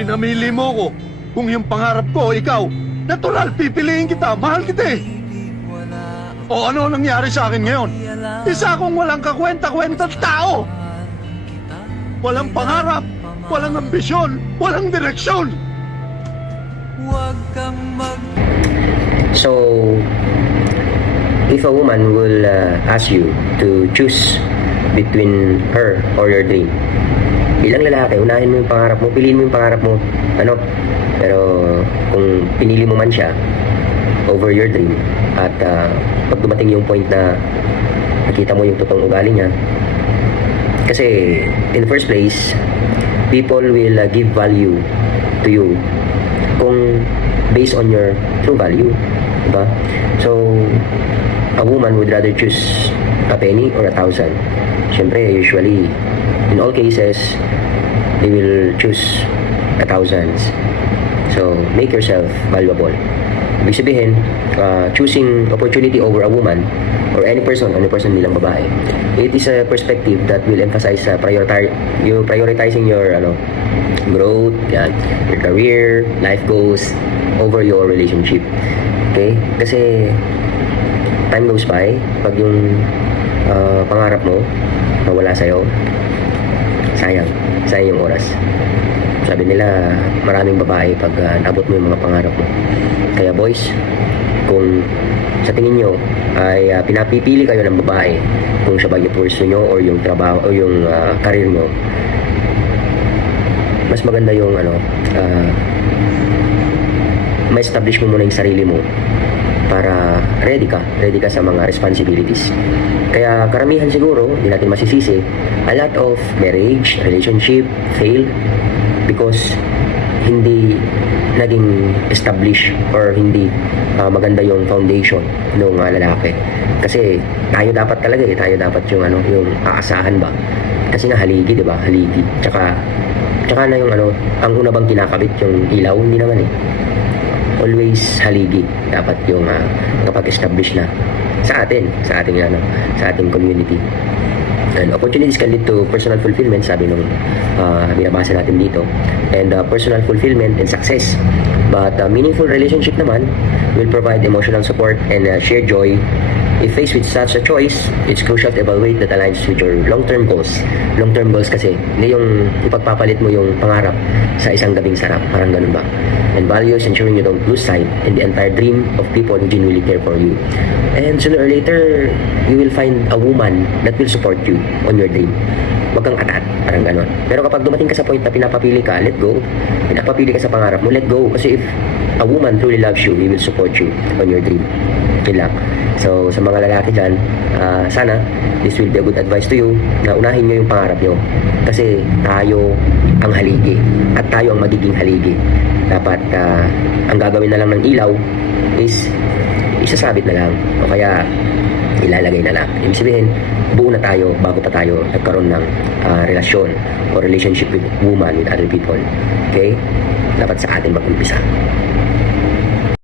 Pinamili mo ko. Kung yung pangarap ko, ikaw, natural, pipiliin kita, mahal kita eh. O ano nangyari sa akin ngayon? Isa akong walang kakwenta-kwenta tao. Walang pangarap, walang ambisyon, walang direksyon. So, if a woman will ask you to choose between her or your dream, bilang lalaki, unahin mo yung pangarap mo, piliin mo yung pangarap mo, ano? Pero kung pinili mo man siya over your dream, at pag dumating yung point na nakita mo yung totoong ugali niya, kasi in the first place, people will give value to you kung based on your true value, diba? So, a woman would rather choose a penny or 1,000. Siyempre, usually, in all cases, they will choose 1,000s. So, make yourself valuable. Ibig sabihin, choosing opportunity over a woman or any person nilang babae, it is a perspective that will emphasize prioritizing your growth, yan, your career, life goals over your relationship. Okay? Kasi time goes by, pag yung pangarap mo nawala sa'yo, sayang yung oras. Sabi nila, maraming babae pag naabot mo yung mga pangarap mo. Kaya boys, kung sa tingin nyo ay pinapipili kayo ng babae, kung siya ba yung pursue nyo or yung trabaho o yung career nyo, mas maganda yung ma-establish mo muna yung sarili mo para ready ka sa mga responsibilities. Kaya karamihan siguro, hindi natin masisisi, a lot of marriage, relationship fail because hindi naging establish or hindi maganda yung foundation ng lalaki. Kasi tayo dapat talaga tayo dapat yung yung aasahan ba. Kasi nga haligi, 'di ba? Haligi. Tsaka na yung ang una bang kinakabit yung ilaw, hindi naman eh. Always haligi dapat yung kapag establish na sa ating community. And opportunities can lead to personal fulfillment, sabi nung binabasa natin dito, and personal fulfillment and success. But meaningful relationship naman will provide emotional support and shared joy. If faced with such a choice, it's crucial to evaluate that aligns with your long-term goals. Long-term goals kasi, hindi yung ipagpapalit mo yung pangarap sa isang gabing sarap, parang ganun ba? And values, ensuring you don't lose sight in the entire dream of people who genuinely care for you. And sooner or later, you will find a woman that will support you on your dream. Huwag kang atat, parang gano'n. Pero kapag dumating ka sa point na pinapapili ka, let go. Pinapapili ka sa pangarap mo, let go. Kasi if a woman truly loves you, he will support you on your dream. Yun lang. So, sa mga lalaki dyan, sana, this will be a good advice to you na unahin nyo yung pangarap nyo. Kasi tayo ang haligi at tayo ang magiging haligi. Dapat, ang gagawin na lang ng ilaw is isasabit na lang o kaya ilalagay na lang. Ibig sabihin, buo na tayo bago pa tayo nagkaroon ng relasyon o relationship with woman, with other people. Okay? Dapat sa atin mag-umpisa.